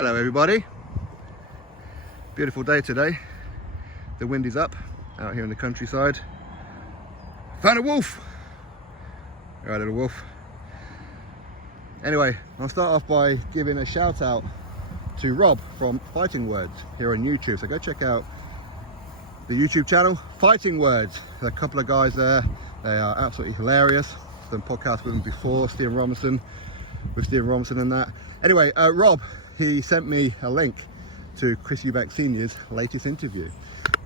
Hello everybody, beautiful day today. The wind is up out here in the countryside. Found a wolf. Alright, little wolf. Anyway, I'll start off by giving a shout out to Rob from Fighting Words here on YouTube. So go check out the YouTube channel, Fighting Words. There's a couple of guys there. They are absolutely hilarious. I've done podcasts with them before, with Stephen Robinson and that. Anyway, Rob, he sent me a link to Chris Eubank Sr.'s latest interview.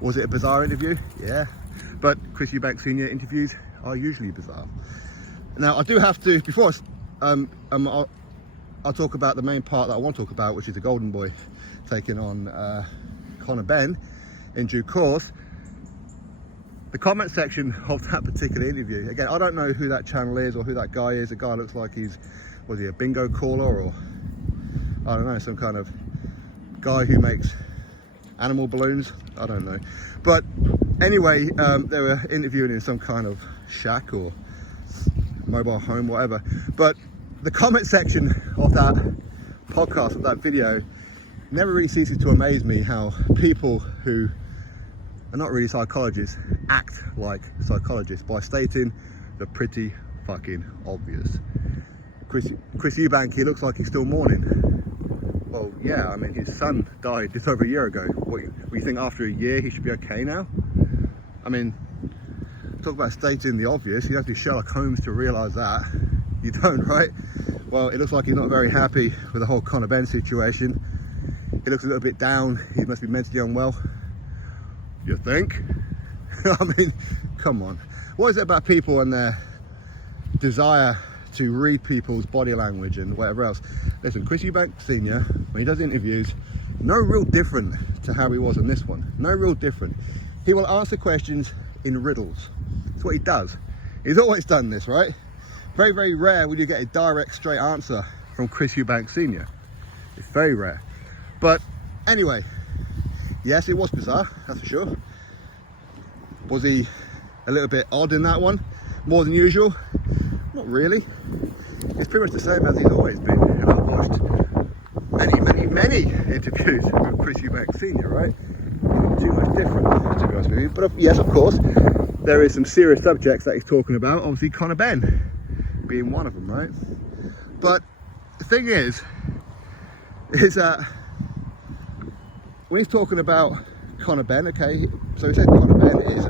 Was it a bizarre interview? Yeah, but Chris Eubank Sr. interviews are usually bizarre. Now, I do have to, before I'll talk about the main part that I want to talk about, which is the Golden Boy taking on Conor Benn in due course. The comment section of that particular interview, again, I don't know who that channel is or who that guy is. The guy looks like was he a bingo caller, or I don't know, some kind of guy who makes animal balloons, I don't know. But anyway, they were interviewing in some kind of shack or mobile home, whatever. But the comment section of that podcast, of that video, never really ceases to amaze me how people who are not really psychologists act like psychologists by stating the pretty fucking obvious. Chris Eubank, he looks like he's still mourning. Well, yeah, I mean, his son died just over a year ago. What you think after a year he should be okay now? I mean, talk about stating the obvious. You have to be Sherlock Holmes to realise that. You don't, right? Well, it looks like he's not very happy with the whole Conor Benn situation. He looks a little bit down. He must be mentally unwell. You think? I mean, come on. What is it about people and their desire to read people's body language and whatever else? Listen, Chris Eubank Sr., when he does interviews, no real different to how he was in this one. No real different. He will answer questions in riddles. That's what he does. He's always done this, right? Very, very rare will you get a direct, straight answer from Chris Eubank Sr. It's very rare. But anyway, yes, it was bizarre, that's for sure. Was he a little bit odd in that one? More than usual? Not really. It's pretty much the same as he's always been. And I've watched many interviews with Chris Eubank Sr., right? Not too much different, to be honest with you. But yes, of course, there is some serious subjects that he's talking about. Obviously, Conor Benn being one of them, right? But the thing is that when he's talking about Conor Benn, okay, so he said Conor Benn is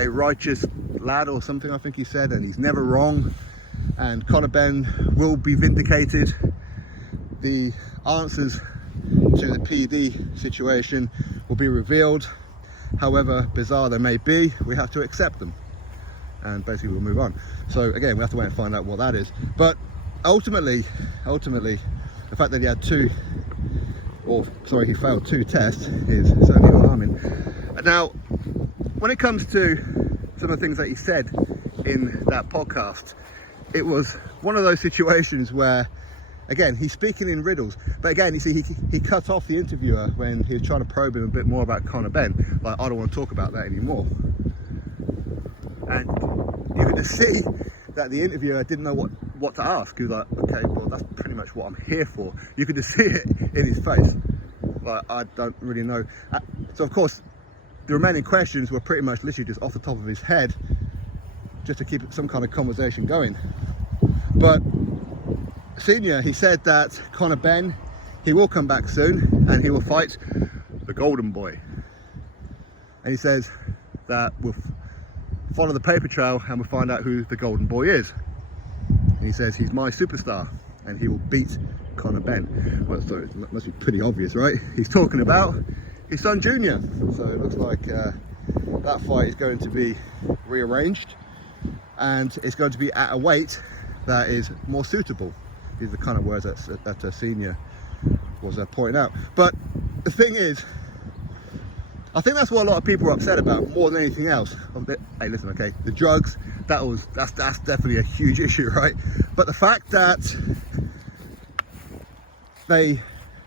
a righteous lad or something, I think he said, and he's never wrong, and Conor Benn will be vindicated. The answers to the PD situation will be revealed. However bizarre they may be, we have to accept them, and basically we'll move on. So again, we have to wait and find out what that is. But ultimately, the fact that he had he failed two tests is certainly alarming. Now, when it comes to some of the things that he said in that podcast, it was one of those situations where, again, he's speaking in riddles, but again, you see, he cut off the interviewer when he was trying to probe him a bit more about Conor Benn. Like, I don't want to talk about that anymore. And you could just see that the interviewer didn't know what to ask. He was like, okay, well, that's pretty much what I'm here for. You could just see it in his face. Like, I don't really know. So of course, the remaining questions were pretty much literally just off the top of his head, just to keep some kind of conversation going. But Senior, he said that Conor Benn, he will come back soon and he will fight the Golden Boy. And he says that we'll follow the paper trail and we'll find out who the Golden Boy is. And he says he's my superstar and he will beat Conor Benn. Well, so it must be pretty obvious, right? He's talking about his son Junior. So it looks like that fight is going to be rearranged and it's going to be at a weight that is more suitable. These are the kind of words that Senior was pointing out. But the thing is, I think that's what a lot of people are upset about more than anything else. Hey, listen, okay, the drugs, that's definitely a huge issue, right? But the fact that they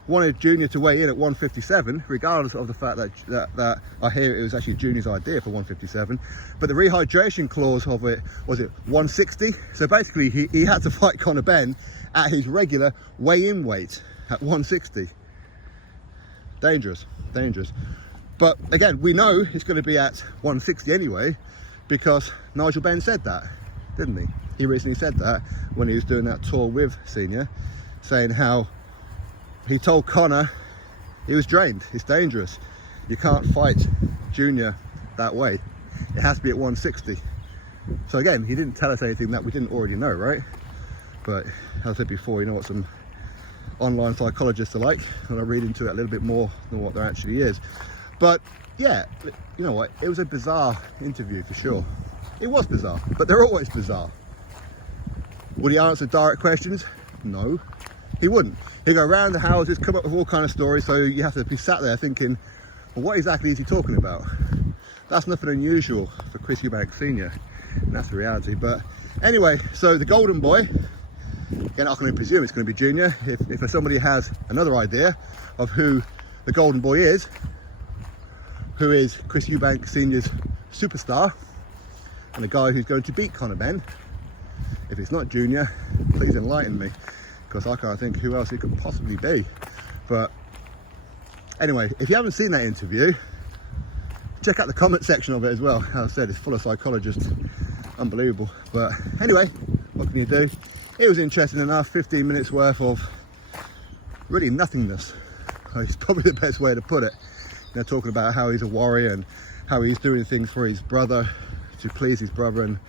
wanted Junior to weigh in at 157, regardless of the fact that I hear it was actually Junior's idea for 157, but the rehydration clause of it, was it 160? So basically he had to fight Conor Benn at his regular weigh-in weight at 160. Dangerous, dangerous. But again, we know it's going to be at 160 anyway, because Nigel Benn said that, didn't he? He recently said that when he was doing that tour with Senior, saying how he told Conor he was drained, it's dangerous. You can't fight Junior that way. It has to be at 160. So again, he didn't tell us anything that we didn't already know, right? But as I said before, you know what some online psychologists are like, and I read into it a little bit more than what there actually is. But yeah, you know what, it was a bizarre interview for sure. It was bizarre, but they're always bizarre. Would he answer direct questions? No, he wouldn't. He'd go around the houses, come up with all kind of stories, so you have to be sat there thinking, well, what exactly is he talking about? That's nothing unusual for Chris Eubank Senior, and that's the reality. But anyway, so the golden boy, again, I can only presume it's going to be Junior. If somebody has another idea of who the golden boy is, who is Chris Eubank Senior's superstar, and the guy who's going to beat Conor Benn, if it's not Junior, please enlighten me, because I can't think who else it could possibly be. But anyway, if you haven't seen that interview, check out the comment section of it as well. As I said, it's full of psychologists, unbelievable. But anyway, what can you do? It was interesting enough, 15 minutes worth of really nothingness. It's probably the best way to put it. You know, talking about how he's a warrior and how he's doing things for his brother, to please his brother, and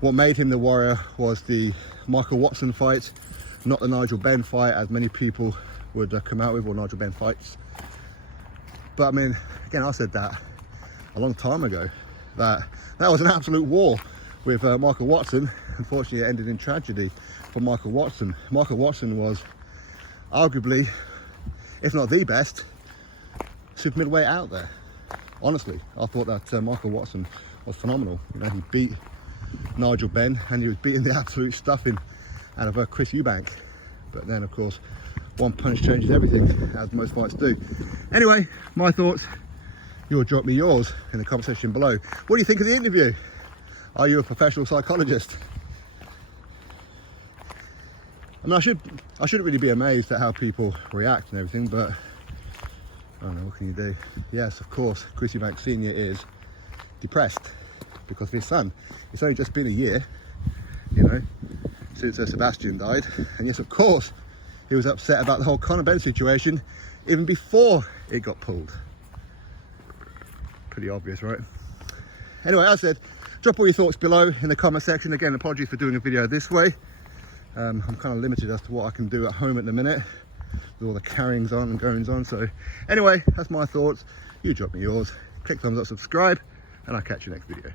what made him the warrior was the Michael Watson fight, not the Nigel Benn fight, as many people would come out with, or Nigel Benn fights. But I mean, again, I said that a long time ago, that was an absolute war with Michael Watson. Unfortunately, it ended in tragedy for Michael Watson. Michael Watson was arguably, if not the best, super middleweight out there. Honestly, I thought that Michael Watson was phenomenal. You know, he beat Nigel Benn, and he was beating the absolute stuffing out of Chris Eubank. But then, of course, one punch changes everything, as most fights do. Anyway, my thoughts. You'll drop me yours in the comment section below. What do you think of the interview? Are you a professional psychologist? I mean, I shouldn't really be amazed at how people react and everything, but I don't know, what can you do? Yes, of course, Chris Eubank Senior is depressed because of his son. It's only just been a year, you know, since Sebastian died. And yes, of course, he was upset about the whole Conor Benn situation even before it got pulled. Pretty obvious, right? Anyway, as I said, drop all your thoughts below in the comment section. Again, apologies for doing a video this way. I'm kind of limited as to what I can do at home at the minute with all the carryings on and goings on. So anyway, that's my thoughts. You drop me yours, click thumbs up, subscribe, and I'll catch you next video.